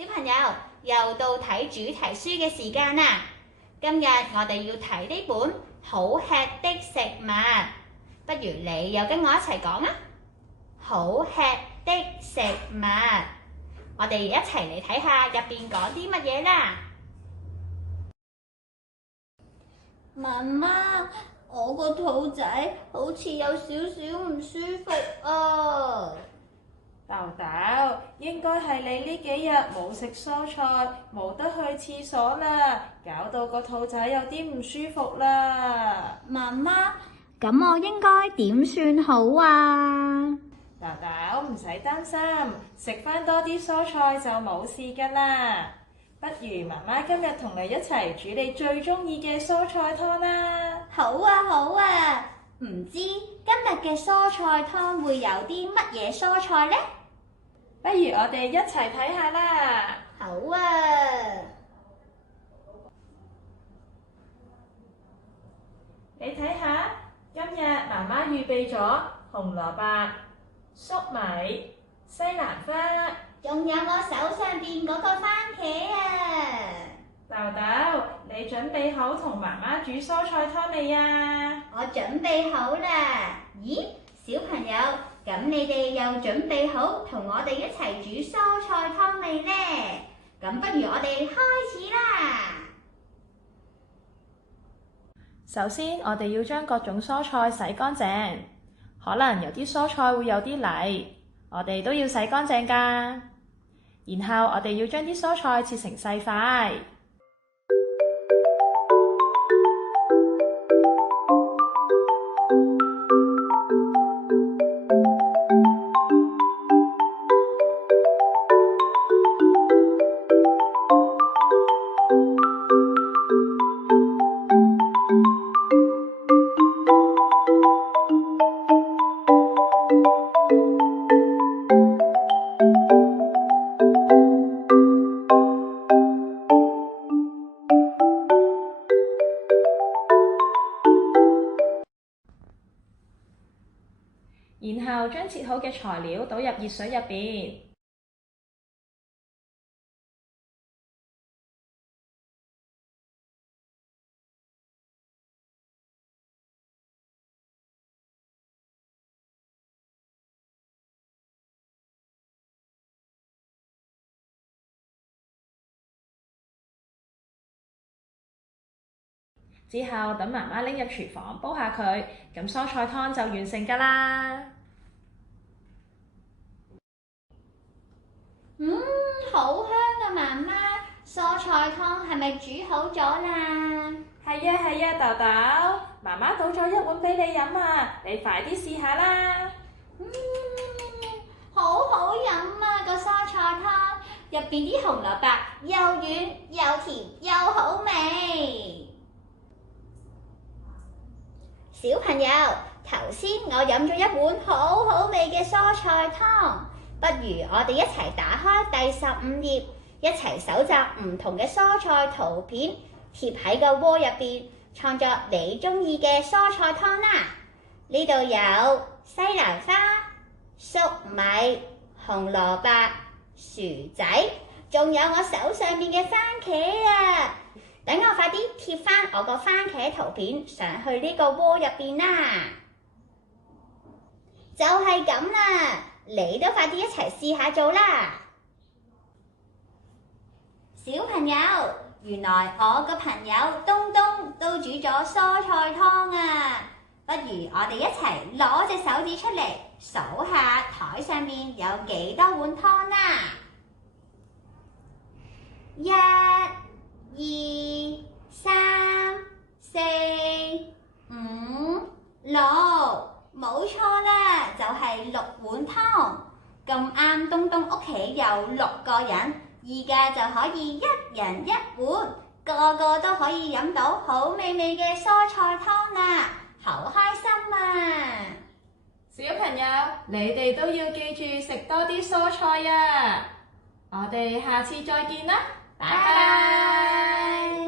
小朋友，又到睇主題書嘅時間啦！今日我哋要睇呢本好吃的食物，不如你又跟我一齊講啊！好吃的食物，我哋一齊嚟睇下入邊講啲乜嘢啦！媽媽，我個肚仔好似有少少唔舒服啊！豆豆，應該係你呢幾日冇食蔬菜，冇得去廁所啦，搞到個肚仔有啲唔舒服啦。媽媽，咁我應該點算好啊？豆豆唔使擔心，食返多啲蔬菜就冇事㗎啦。不如媽媽今日同你一齊煮你最鍾意嘅蔬菜湯啦。好啊，好啊。唔知今日嘅蔬菜湯會有啲乜嘢蔬菜呢？不如我哋一齊睇下啦。好啊。你睇下，今日媽媽預備咗紅蘿蔔、粟米、西蘭花，仲有我手上邊嗰個番茄啊！豆豆，你準備好同媽媽煮蔬菜湯未啊？我準備好啦。咦，小朋友，咁你哋又準備好同我哋一齊煮蔬菜湯未呢？咁不如我哋開始啦！首先，我哋要將各種蔬菜洗乾淨，可能有啲蔬菜會有啲泥，我哋都要洗乾淨㗎。然後我哋要將啲蔬菜切成細塊。然後將切好嘅材料倒入熱水入邊，之後等媽媽拎入廚房煲下佢，咁蔬菜湯就完成㗎啦。好香啊！媽媽，蔬菜湯係咪煮好咗啦？係啊，豆豆，媽媽倒咗一碗俾你飲啊，你快啲試下啦。好好飲啊！個蔬菜湯入邊啲紅蘿蔔又軟又甜又好味。小朋友，頭先我飲咗一碗好好味嘅蔬菜湯，不如我哋一齊打開第15頁，一齊搜集唔同嘅蔬菜圖片，貼喺個鍋入邊，創作你鍾意嘅蔬菜湯啦！呢度有西蘭花、粟米、紅蘿蔔、薯仔，仲有我手上面嘅番茄啊！等我快啲貼返我個番茄圖片上去呢個鍋入邊啦！就係咁啦，你都快啲一齊試下做啦！小朋友，原來我個朋友東東都煮咗蔬菜湯啊！不如我哋一齊攞隻手指出嚟數下台上面有幾多碗湯啦！1、2、3、4、5、6，冇錯啦，就係6碗湯。咁啱東東屋企有6個人，而家就可以一人一碗，個個都可以飲到好美味嘅蔬菜湯啦，好開心啊！小朋友，你哋都要記住食多啲蔬菜啊！我哋下次再見啦，拜拜。